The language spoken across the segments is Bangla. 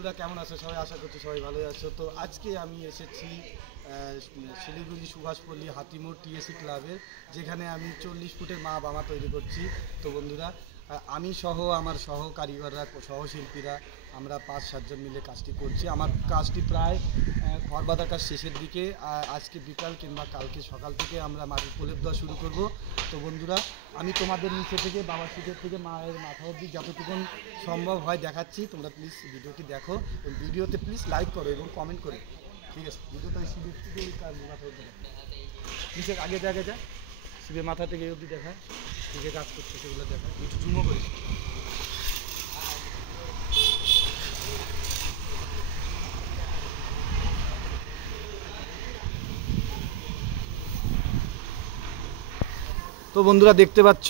বন্ধুরা কেমন আছো সবাই? আশা করছি সবাই ভালোই আছো। তো আজকে আমি এসেছি শিলিগুড়ি সুভাষপল্লী হাতিমোড় টিএসসি ক্লাবের, যেখানে আমি 40 ফুটের মা বাবা তৈরি করছি। তো বন্ধুরা আমি সহ আমার সহ কারিগররা সহশিল্পীরা আমরা 5-7 জন মিলে কাজটি করছি। আমার কাজটি প্রায় ঘর বাঁধার কাজ শেষের দিকে। আজকে বিকাল কিংবা কালকে সকাল থেকে আমরা মাটির প্রলেপ দেওয়া শুরু করব। তো বন্ধুরা আমি তোমাদের নিচে থেকে বাবার সিটের থেকে মায়ের মাথা অবধি যতটুকু সম্ভব হয় দেখাচ্ছি। তোমরা প্লিজ ভিডিওটি দেখো, ভিডিওতে প্লিজ লাইক করো এবং কমেন্ট করো, ঠিক আছে? ভিডিওটা শিবের থেকে মাথা অবধি নিচে আগে দেখা যায়, শিবের মাথা থেকে এই অবধি দেখায়, ঠিক কাজ করছে সেগুলো দেখায়, একটু জুমও করিস। তো বন্ধুরা দেখতে পাচ্ছ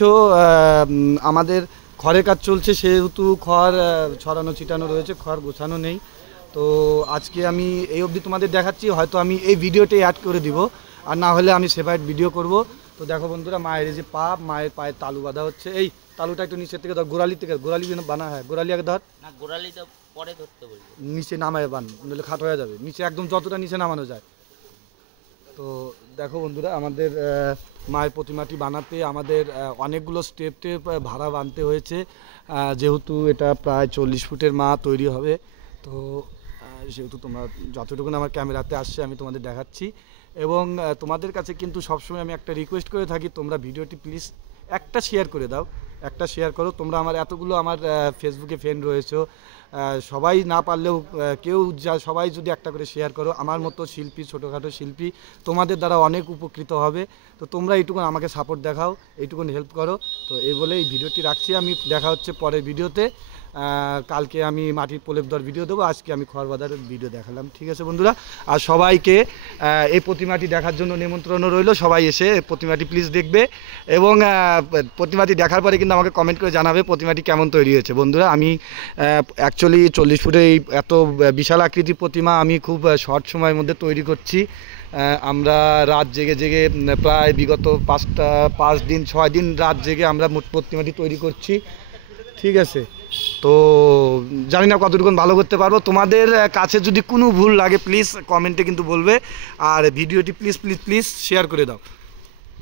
আমাদের খড়ের কাজ চলছে, সেহেতু খড় ছড়ানো ছিটানো রয়েছে, খড় গোছানো নেই। তো আজকে আমি এই অবধি তোমাদের দেখাচ্ছি, হয়তো আমি এই ভিডিওতে অ্যাড করে দিব, আর না হলে আমি সেপারেট ভিডিও করব। তো দেখো বন্ধুরা মায়ের যে মায়ের পায়ে তালু বাঁধা হচ্ছে। এই তালুটা একটু নিচের থেকে ধর, গোড়ালি থেকে, গোড়ালি বানা, হ্যাঁ গোড়ালি আগে ধর না, গোড়ালি তো পরে ধরতে বলবো, নিচে নামায় বান, নইলে খাট হয়ে যাবে, নিচে একদম যতটা নিচে নামানো যায়। তো দেখো বন্ধুরা আমাদের মায়ের প্রতিমাটি বানাতে আমাদের অনেকগুলো স্টেপ ভাড়া বানতে হয়েছে, যেহেতু এটা প্রায় 40 ফুটের মা তৈরি হবে। তো সেহেতু তোমরা যতটুকু আমার ক্যামেরাতে আসছে আমি তোমাদের দেখাচ্ছি। এবং তোমাদের কাছে কিন্তু সবসময় আমি একটা রিকোয়েস্ট করে থাকি, তোমরা ভিডিওটি প্লিজ একটা শেয়ার করে দাও, একটা শেয়ার করো। তোমরা আমার এতগুলো আমার ফেসবুকে ফ্রেন্ড রয়েছে, সবাই না পারলেও সবাই যদি একটা করে শেয়ার করো, আমার মতো শিল্পী, ছোটোখাটো শিল্পী তোমাদের দ্বারা অনেক উপকৃত হবে। তো তোমরা এইটুকুন আমাকে সাপোর্ট দেখাও, এইটুকুন হেল্প করো। তো এই বলে এই ভিডিওটি রাখছি, আমি দেখা হচ্ছে পরের ভিডিওতে। কালকে আমি মাটির প্রলেপ দেওয়ার ভিডিও দেবো, আজকে আমি খড় বাঁধার ভিডিও দেখালাম, ঠিক আছে বন্ধুরা? আর সবাইকে এই প্রতিমাটি দেখার জন্য নিমন্ত্রণ রইল, সবাই এসে প্রতিমাটি প্লিজ দেখবে এবং প্রতিমাটি দেখার পরে কিন্তু আমাকে কমেন্ট করে জানাবে প্রতিমাটি কেমন তৈরি হয়েছে। বন্ধুরা আমি অ্যাকচুয়ালি 40 ফুটের এই এত বিশাল আকৃতির প্রতিমা আমি খুব শর্ট সময়ের মধ্যে তৈরি করছি। আমরা রাত জেগে জেগে প্রায় বিগত 5 দিন 6 দিন রাত জেগে আমরা প্রতিমাটি তৈরি করছি, ঠিক আছে? তো জানি না কতটুকু ভালো করতে পারবো। তোমাদের কাছে যদি কোনো ভুল লাগে প্লিজ কমেন্টে কিন্তু বলবে, আর ভিডিওটি প্লিজ প্লিজ প্লিজ শেয়ার করে দাও।